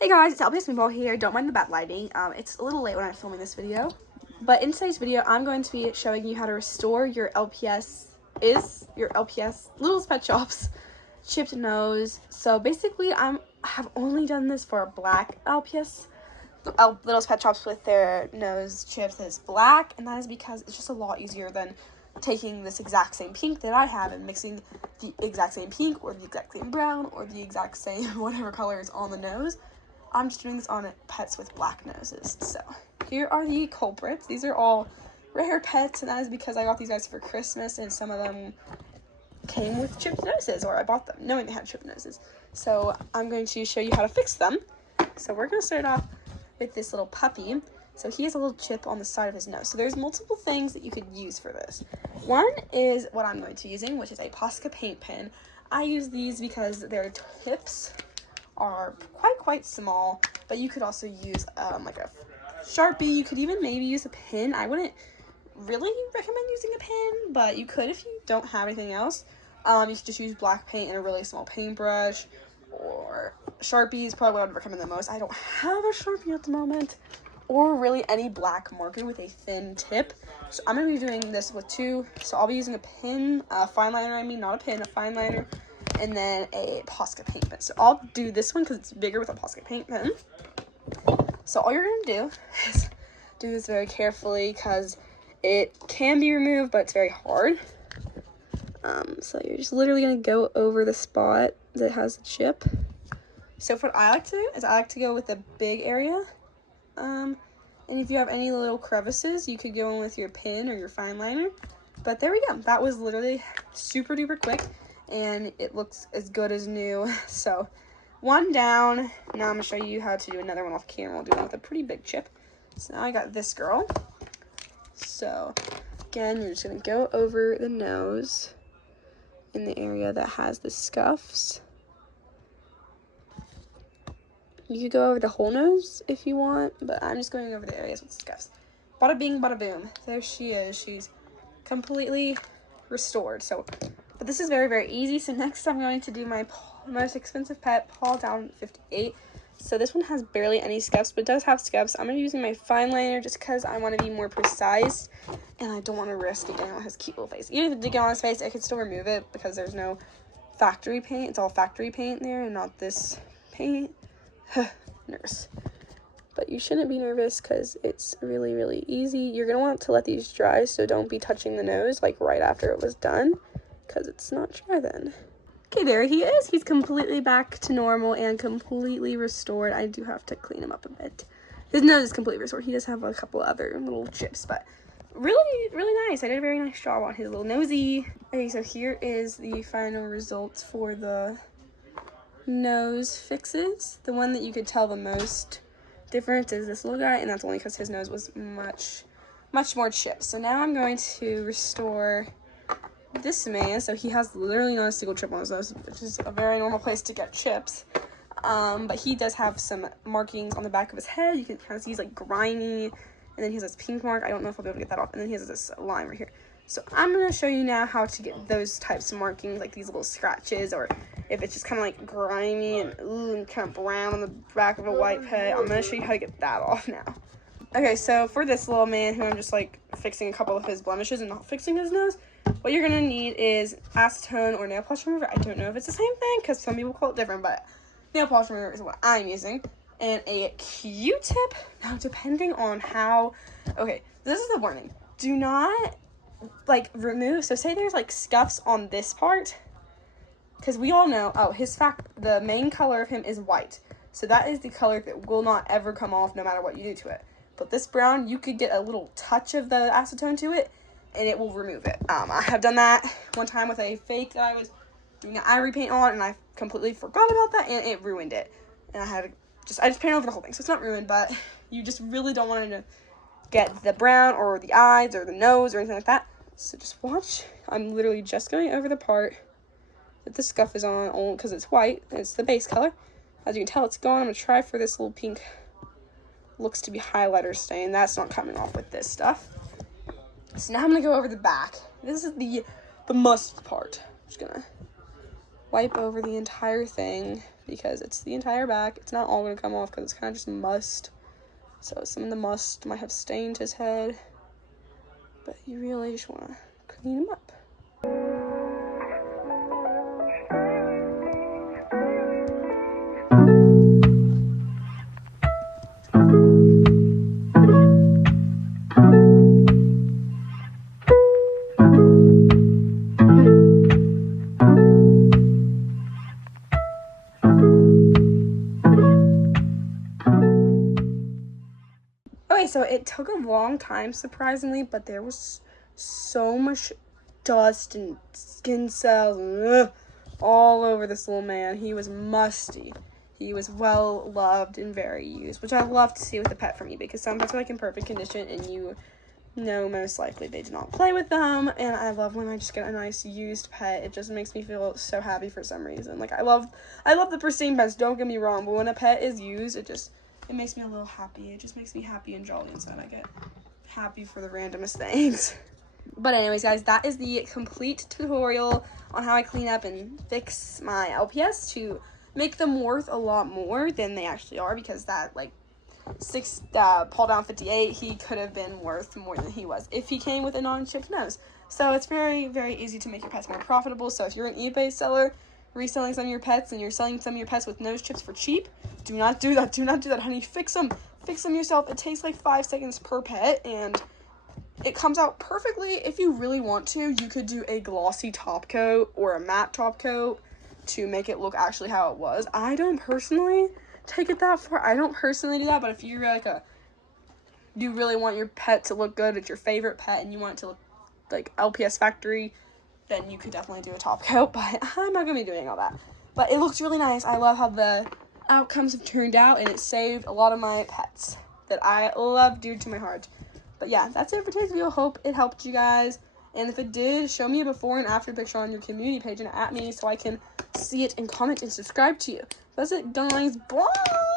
Hey guys, it's LPS Meatball here. Don't mind the bad lighting. It's a little late when I'm filming this video. But in today's video, I'm going to be showing you how to restore your LPS Littlest Pet Shop's chipped nose. So basically, I have only done this for black LPS. Littlest Pet Shops with their nose chipped is black, and that is because it's just a lot easier than taking this exact same pink that I have and mixing the exact same pink or the exact same brown or the exact same whatever color is on the nose. I'm just doing this on pets with black noses. So here are the culprits. These are all rare pets, and that is because I got these guys for Christmas, and some of them came with chipped noses, or I bought them knowing they had chipped noses. So I'm going to show you how to fix them. So we're going to start off with this little puppy. So he has a little chip on the side of his nose. So there's multiple things that you could use for this. One is what I'm going to be using, which is a Posca paint pen. I use these because their tips are quite small, but you could also use like a Sharpie. You could even maybe use a pin. I wouldn't really recommend using a pin, but you could if you don't have anything else. You could just use black paint and a really small paintbrush, or Sharpie is probably what I would recommend the most. I don't have a Sharpie at the moment, or really any black marker with a thin tip. So I'm going to be doing this with two. So I'll be using a pin, a fine liner, not a pin, a fine liner, and then a Posca paint pen. So I'll do this one because it's bigger with a Posca paint pen. So all you're going to do is do this very carefully because it can be removed, but it's very hard. So you're just literally going to go over the spot that has the chip. So what I like to do is I like to go with the big area. And if you have any little crevices, you could go in with your pin or your fine liner. But there we go. That was literally super duper quick, and it looks as good as new. So one down. Now I'm gonna show you how to do another one off camera. We'll do one with a pretty big chip. So now I got this girl. So again, you're just gonna go over the nose in the area that has the scuffs. You could go over the whole nose if you want, but I'm just going over the areas with scuffs. Bada bing, bada boom. There she is. She's completely restored. So, but this is very, very easy. So next I'm going to do my most expensive pet, Paw Down 58. So this one has barely any scuffs, but it does have scuffs. I'm going to be using my fine liner just because I want to be more precise, and I don't want to risk digging on his cute little face. Even if I dig on his face, I can still remove it because there's no factory paint. It's all factory paint there and not this paint. Nervous. But you shouldn't be nervous because it's really, really easy. You're going to want to let these dry, so don't be touching the nose like right after it was done because it's not dry then. Okay, there he is. He's completely back to normal and completely restored. I do have to clean him up a bit. His nose is completely restored. He does have a couple other little chips, but really, really nice. I did a very nice job on his little nosy. Okay, so here is the final results for the nose fixes. The one that you could tell the most difference is this little guy, and that's only because his nose was much more chipped. So now I'm going to restore this man. So he has literally not a single chip on his nose, which is a very normal place to get chips. But he does have some markings on the back of his head. You can kind of see he's like grimy, and then he has this pink mark. I don't know if I'll be able to get that off. And then he has this line right here. So I'm going to show you now how to get those types of markings, like these little scratches, or if it's just kind of like grimy and kind of brown on the back of a white pet. I'm going to show you how to get that off now. Okay, so for this little man who I'm just like fixing a couple of his blemishes and not fixing his nose, what you're going to need is acetone or nail polish remover. I don't know if it's the same thing because some people call it different, but nail polish remover is what I'm using. And a Q-tip. Now, depending on how... Okay, this is the warning. Do not like remove, so say there's like scuffs on this part, because we all know, the main color of him is white, so that is the color that will not ever come off no matter what you do to it. But this brown, you could get a little touch of the acetone to it and it will remove it. I have done that one time with a fake that I was doing an ivory paint on, and I completely forgot about that and it ruined it, and I just painted over the whole thing. So it's not ruined, but you just really don't want to get the brown or the eyes or the nose or anything like that. So just watch. I'm literally just going over the part that the scuff is on, only because it's white and it's the base color. As you can tell, it's gone. I'm going to try for this little pink. Looks to be highlighter stain. That's not coming off with this stuff. So now I'm going to go over the back. This is the must part. I'm just going to wipe over the entire thing because it's the entire back. It's not all going to come off because it's kind of just must. So some of the must might have stained his head. But you really just want to clean him up. Okay, so it took a long time, surprisingly, but there was so much dust and skin cells all over this little man. He was musty. He was well loved and very used, which I love to see with a pet for me, because some pets are like in perfect condition and you know most likely they do not play with them. And I love when I just get a nice used pet. It just makes me feel so happy for some reason. Like I love the pristine pets, don't get me wrong, but when a pet is used, it makes me a little happy. It just makes me happy and jolly inside. I get happy for the randomest things. But anyways, guys, that is the complete tutorial on how I clean up and fix my LPS to make them worth a lot more than they actually are, because that, like, Paul Down 58, he could have been worth more than he was if he came with a non-chipped nose. So it's very, very easy to make your pets more profitable. So if you're an eBay seller reselling some of your pets and you're selling some of your pets with nose chips for cheap, do not do that. Do not do that, honey. Fix them yourself. It takes like 5 seconds per pet and it comes out perfectly. If you really want to, you could do a glossy top coat or a matte top coat to make it look actually how it was. I don't personally take it that far. I don't personally do that, but if you're like you really want your pet to look good, it's your favorite pet and you want it to look like LPS factory, then you could definitely do a top coat, but I'm not gonna be doing all that. But it looks really nice. I love how the outcomes have turned out, and it saved a lot of my pets that I love dear to my heart. But yeah, that's it for today's video. Hope it helped you guys, and if it did, show me a before and after picture on your community page and at me so I can see it and comment and subscribe to you. That's it, guys. Bye!